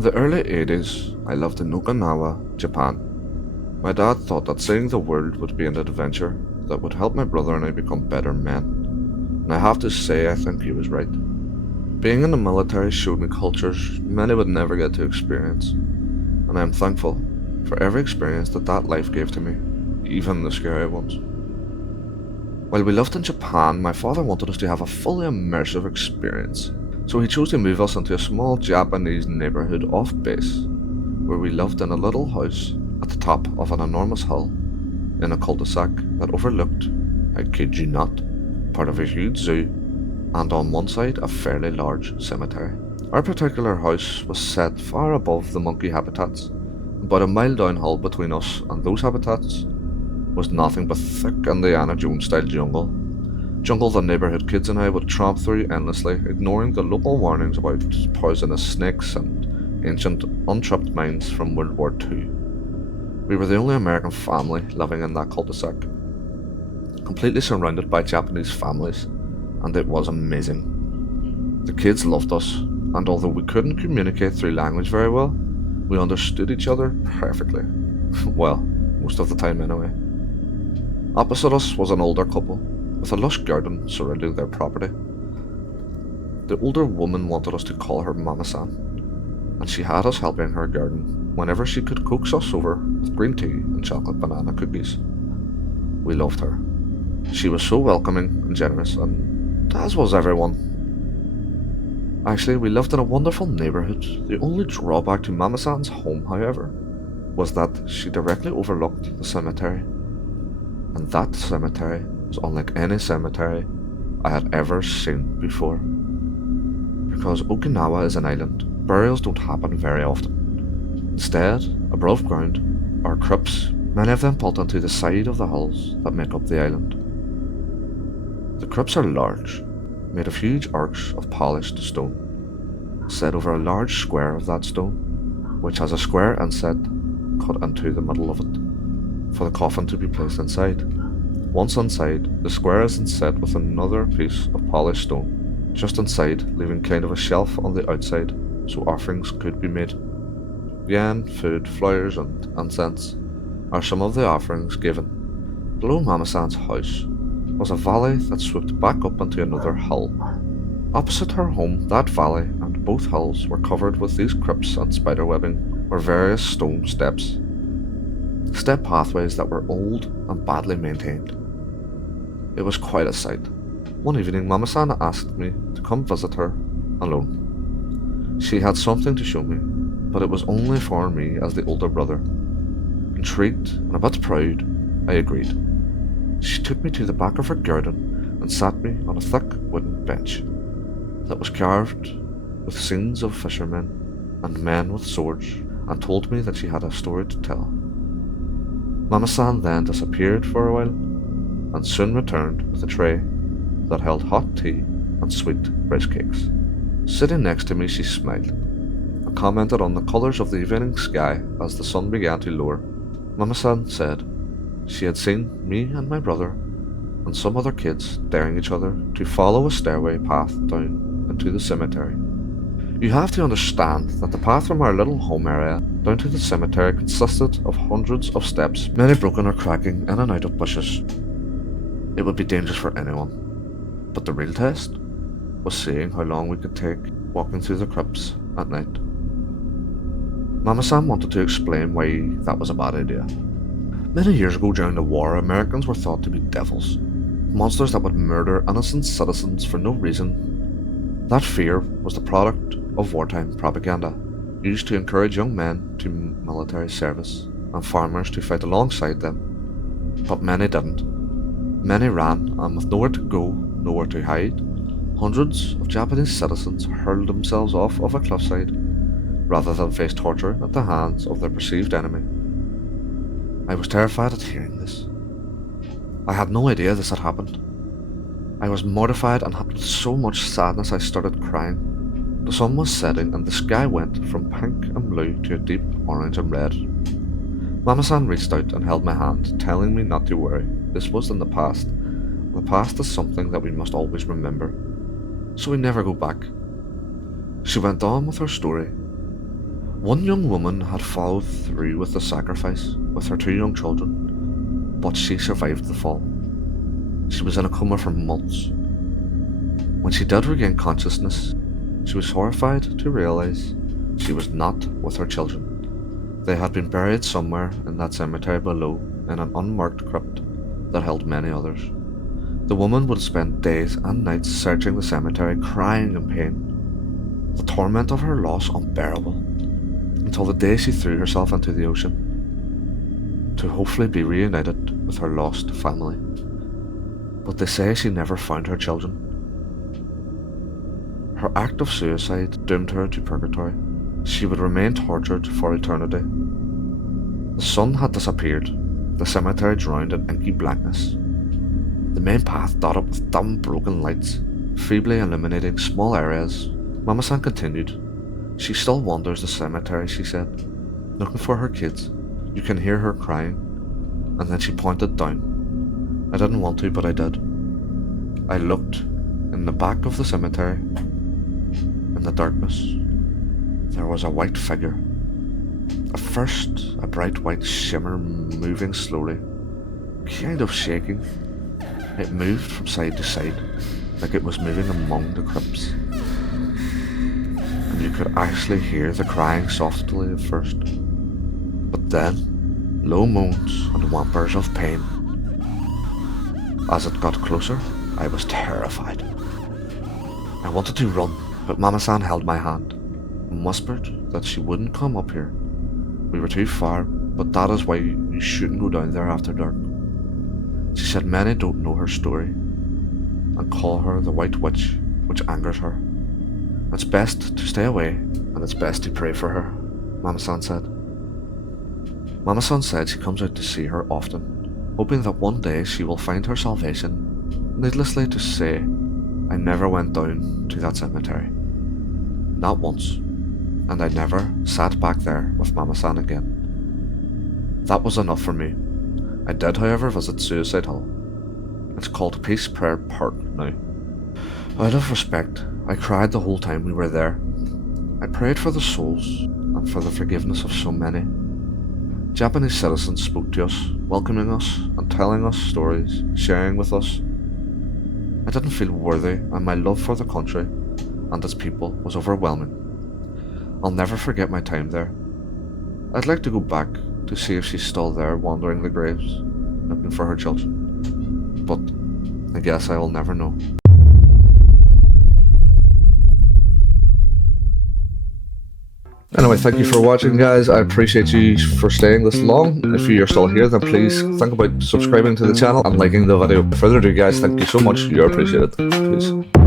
In the early 80s, I lived in Okinawa, Japan. My dad thought that seeing the world would be an adventure that would help my brother and I become better men. And I have to say, I think he was right. Being in the military showed me cultures many would never get to experience, and I am thankful for every experience that life gave to me, even the scary ones. While we lived in Japan, my father wanted us to have a fully immersive experience, so he chose to move us into a small Japanese neighborhood off base, where we lived in a little house at the top of an enormous hill in a cul-de-sac that overlooked, I kid you not, part of a huge zoo and on one side a fairly large cemetery. Our particular house was set far above the monkey habitats. About a mile downhill between us and those habitats was nothing but thick Indiana Jones style jungle. Jungle the neighbourhood kids and I would tramp through endlessly, ignoring the local warnings about poisonous snakes and ancient untripped mines from World War II. We were the only American family living in that cul-de-sac, completely surrounded by Japanese families, and it was amazing. The kids loved us, and although we couldn't communicate through language very well, we understood each other perfectly. Well, most of the time anyway. Opposite us was an older couple, with a lush garden surrounding their property. The older woman wanted us to call her Mama-san, and she had us helping her garden whenever she could coax us over with green tea and chocolate banana cookies. We loved her. She was so welcoming and generous, and as was everyone. Actually, we lived in a wonderful neighbourhood. The only drawback to Mama-san's home, however, was that she directly overlooked the cemetery. And that cemetery was unlike any cemetery I had ever seen before. Because Okinawa is an island, burials don't happen very often. Instead, above ground, are crypts, many of them built onto the side of the hills that make up the island. The crypts are large, made of huge arcs of polished stone, set over a large square of that stone, which has a square inset cut into the middle of it, for the coffin to be placed inside. Once inside, the square is inset with another piece of polished stone, just inside, leaving kind of a shelf on the outside, so offerings could be made. Yen, food, flowers, and incense are some of the offerings given. Below Mama-san's house was a valley that swooped back up into another hill. Opposite her home, that valley and both hills were covered with these crypts and spiderwebbing, or various stone steps. Step pathways that were old and badly maintained. It was quite a sight. One evening, Mama-san asked me to come visit her alone. She had something to show me, but it was only for me as the older brother. Intrigued and a bit proud, I agreed. She took me to the back of her garden and sat me on a thick wooden bench that was carved with scenes of fishermen and men with swords, and told me that she had a story to tell. Mama-san then disappeared for a while, and soon returned with a tray that held hot tea and sweet rice cakes. Sitting next to me, she smiled and commented on the colours of the evening sky as the sun began to lower. Mama-san said she had seen me and my brother and some other kids daring each other to follow a stairway path down into the cemetery. You have to understand that the path from our little home area down to the cemetery consisted of hundreds of steps, many broken or cracking in and out of bushes. It would be dangerous for anyone, but the real test was seeing how long we could take walking through the crypts at night. Mama-san wanted to explain why that was a bad idea. Many years ago during the war, Americans were thought to be devils, monsters that would murder innocent citizens for no reason. That fear was the product of wartime propaganda, used to encourage young men to military service and farmers to fight alongside them. But many didn't. Many ran, and with nowhere to go, nowhere to hide, hundreds of Japanese citizens hurled themselves off of a cliffside rather than face torture at the hands of their perceived enemy. I was terrified at hearing this. I had no idea this had happened. I was mortified and had so much sadness I started crying. The sun was setting and the sky went from pink and blue to a deep orange and red. Mama-san reached out and held my hand, telling me not to worry. This was in the past. The past is something that we must always remember, so we never go back. She went on with her story. One young woman had followed through with the sacrifice with her 2 young children, but she survived the fall. She was in a coma for months. When she did regain consciousness, she was horrified to realize she was not with her children. They had been buried somewhere in that cemetery below in an unmarked crypt that held many others. The woman would spend days and nights searching the cemetery, crying in pain, the torment of her loss unbearable, until the day she threw herself into the ocean to hopefully be reunited with her lost family. But they say she never found her children. Her act of suicide doomed her to purgatory. She would remain tortured for eternity. The sun had disappeared, the cemetery drowned in inky blackness. The main path dotted with dim broken lights, feebly illuminating small areas. Mama-san continued. She still wanders the cemetery, she said, looking for her kids. You can hear her crying. And then she pointed down. I didn't want to, but I did. I looked in the back of the cemetery. In the darkness, there was a white figure. At first, a bright white shimmer moving slowly, kind of shaking. It moved from side to side, like it was moving among the crypts. And you could actually hear the crying softly at first. But then, low moans and whimpers of pain. As it got closer, I was terrified. I wanted to run, but Mama-san held my hand and whispered that she wouldn't come up here. We were too far, but that is why you shouldn't go down there after dark. She said many don't know her story and call her the White Witch, which angers her. It's best to stay away and it's best to pray for her, Mama-san said. Mama-san said she comes out to see her often, hoping that one day she will find her salvation. Needlessly to say, I never went down to that cemetery. Not once. And I never sat back there with Mama-san again. That was enough for me. I did, however, visit Suicide Hill. It's called Peace Prayer Park now. Out of respect, I cried the whole time we were there. I prayed for the souls and for the forgiveness of so many. Japanese citizens spoke to us, welcoming us and telling us stories, sharing with us. I didn't feel worthy, and my love for the country and its people was overwhelming. I'll never forget my time there. I'd like to go back to see if she's still there wandering the graves, looking for her children. But I guess I will never know. Anyway, thank you for watching, guys. I appreciate you for staying this long. If you're still here, then please think about subscribing to the channel and liking the video. Further ado, guys, thank you so much. You're appreciated. Peace.